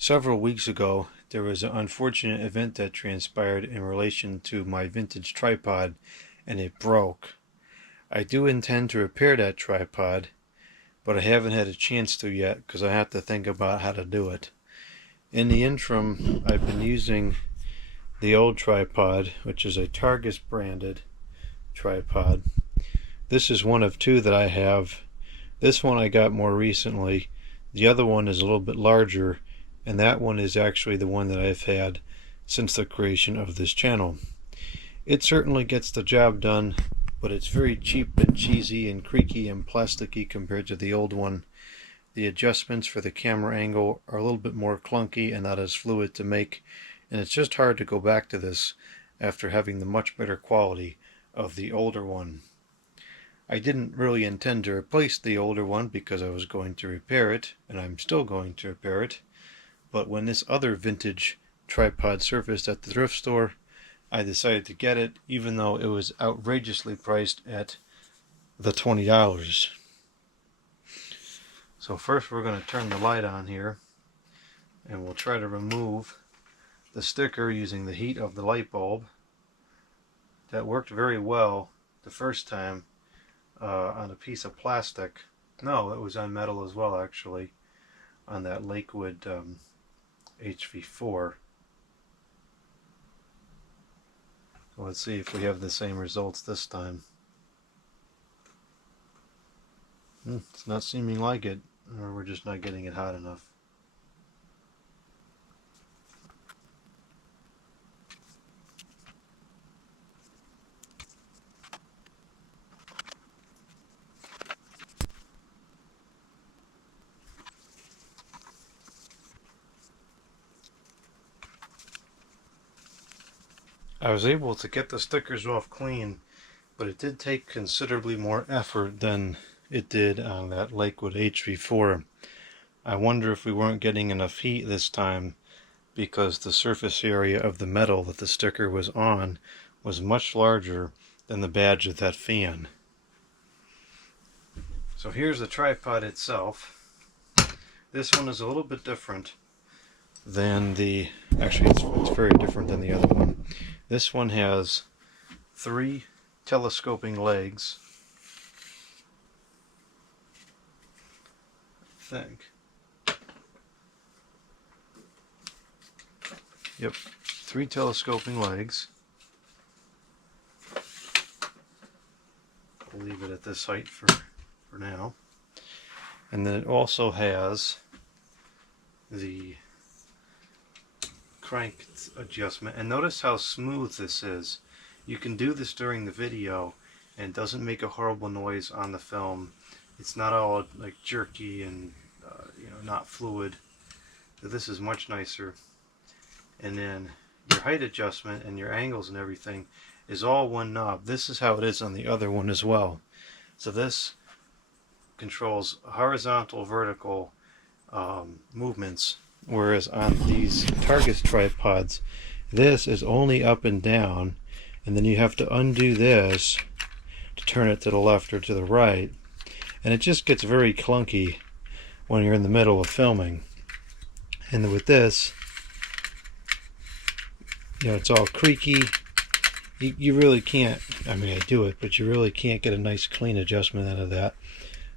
Several weeks ago, there was an unfortunate event that transpired in relation to my vintage tripod, and it broke. I do intend to repair that tripod, but I haven't had a chance to yet because I have to think about how to do it. In the interim, I've been using the old tripod, which is a Targus branded tripod. This is one of two that I have. This one I got more recently. The other one is a little bit larger, and that one is actually the one that I've had since the creation of this channel. It certainly gets the job done, but it's very cheap and cheesy and creaky and plasticky compared to the old one. The adjustments for the camera angle are a little bit more clunky and not as fluid to make, and it's just hard to go back to this after having the much better quality of the older one. I didn't really intend to replace the older one because I was going to repair it, and I'm still going to repair it. But when this other vintage tripod surfaced at the thrift store, I decided to get it, even though it was outrageously priced at the $20. So first we're going to turn the light on here, and we'll try to remove the sticker using the heat of the light bulb. That worked very well the first time on a piece of plastic. No, it was on metal as well, actually, on that Lakewood HV-4. So let's see if we have the same results this time. It's not seeming like it, or we're just not getting it hot enough. I was able to get the stickers off clean, but it did take considerably more effort than it did on that Lakewood HV-4. I wonder if we weren't getting enough heat this time because the surface area of the metal that the sticker was on was much larger than the badge of that fan. So here's the tripod itself. This one is a little bit different than the, actually it's very different than the other one. This one has 3 telescoping legs, I think. Yep, 3 telescoping legs. I'll leave it at this height for now. And then it also has the crank adjustment, and notice how smooth this is. You can do this during the video and it doesn't make a horrible noise on the film. It's not all like jerky and not fluid. So this is much nicer. And then your height adjustment and your angles and everything is all one knob. This is how it is on the other one as well. So this controls horizontal, vertical movements, whereas on these Targus tripods, this is only up and down, and then you have to undo this to turn it to the left or to the right, and it just gets very clunky when you're in the middle of filming. And with this, it's all creaky. You really can't, I mean, I do it, but you really can't get a nice clean adjustment out of that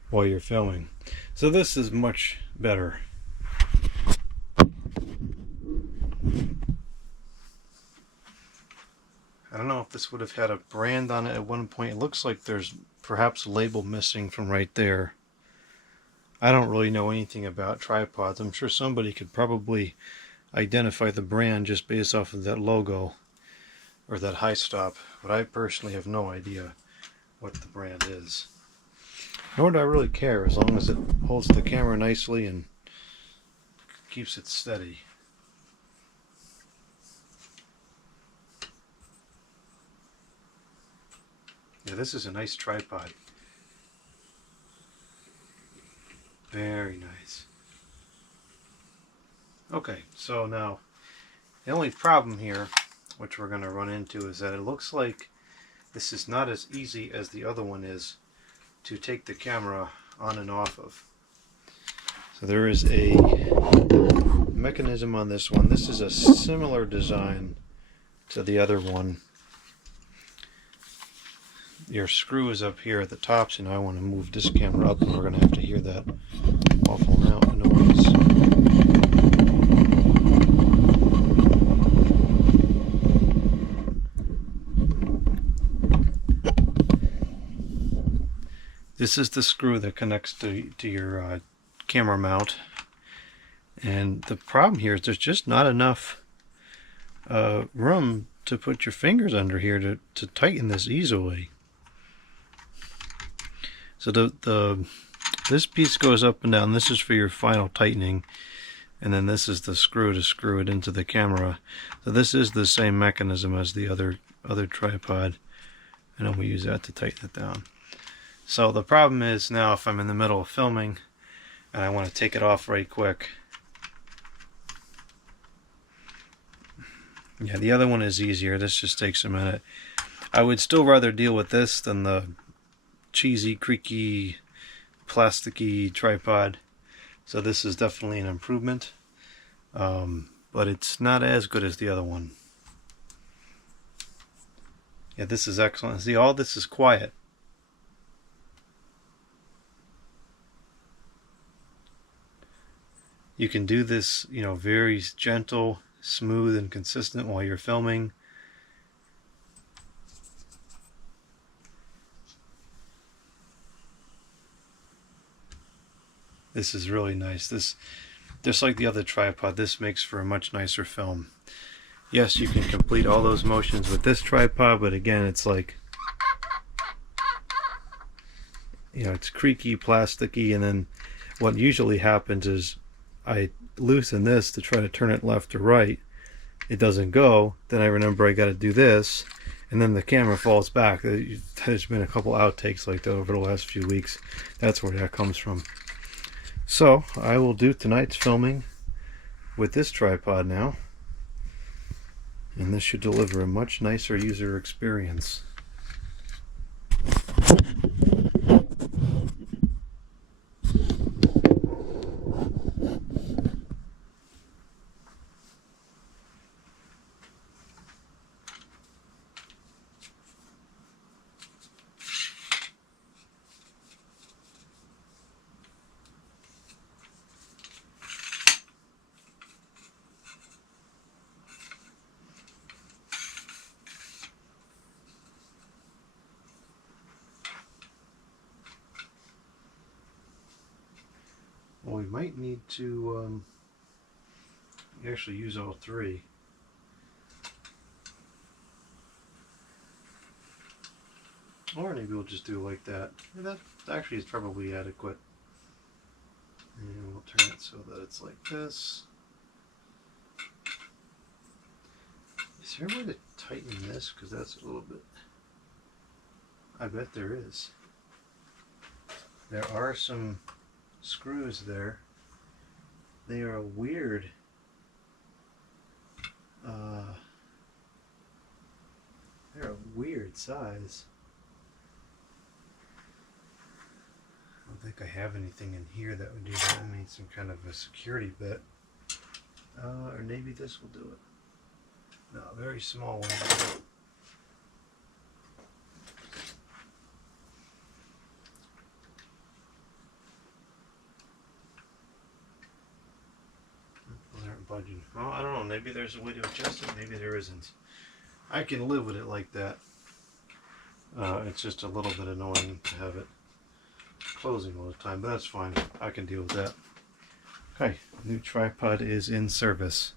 while you're filming. So this is much better. I don't know if this would have had a brand on it at one point. It looks like there's perhaps a label missing from right there. I don't really know anything about tripods. I'm sure somebody could probably identify the brand just based off of that logo or that high stop, but I personally have no idea what the brand is. Nor do I really care, as long as it holds the camera nicely and keeps it steady. Yeah, this is a nice tripod. Very nice. Okay, so now the only problem here, which we're going to run into, is that it looks like this is not as easy as the other one is to take the camera on and off of. So there is a mechanism on this one. This is a similar design to the other one. Your screw is up here at the top, so now I want to move this camera up, and we're going to have to hear that awful amount of noise. This is the screw that connects to your camera mount, and the problem here is there's just not enough room to put your fingers under here to tighten this easily. So this piece goes up and down. This is for your final tightening, and then this is the screw to screw it into the camera. So this is the same mechanism as the other tripod, and then we use that to tighten it down. So the problem is now if I'm in the middle of filming and I want to take it off right quick. Yeah, the other one is easier. This just takes a minute. I would still rather deal with this than the cheesy, creaky, plasticky tripod. So this is definitely an improvement, but it's not as good as the other one. Yeah, this is excellent. See, all this is quiet. You can do this, you know, very gentle, smooth, and consistent while you're filming. This is really nice. This, just like the other tripod, this makes for a much nicer film. Yes, you can complete all those motions with this tripod, but again, it's like, you know, it's creaky, plasticky, and then what usually happens is I loosen this to try to turn it left or right. It doesn't go. Then I remember I got to do this, and then the camera falls back. There's been a couple outtakes like that over the last few weeks. That's where that comes from. So I will do tonight's filming with this tripod now, and this should deliver a much nicer user experience. Well, we might need to actually use all three. Or maybe we'll just do it like that. That actually is probably adequate. And we'll turn it so that it's like this. Is there a way to tighten this? Because that's a little bit... I bet there is. There are some screws there. They are a weird they're a weird size. I don't think I have anything in here that would do that. I need some kind of a security bit, or maybe this will do it. No, a very small one. Budging. Well, I don't know, maybe there's a way to adjust it, maybe there isn't. I can live with it like that. It's just a little bit annoying to have it closing all the time, but that's fine. I can deal with that. Okay, new tripod is in service.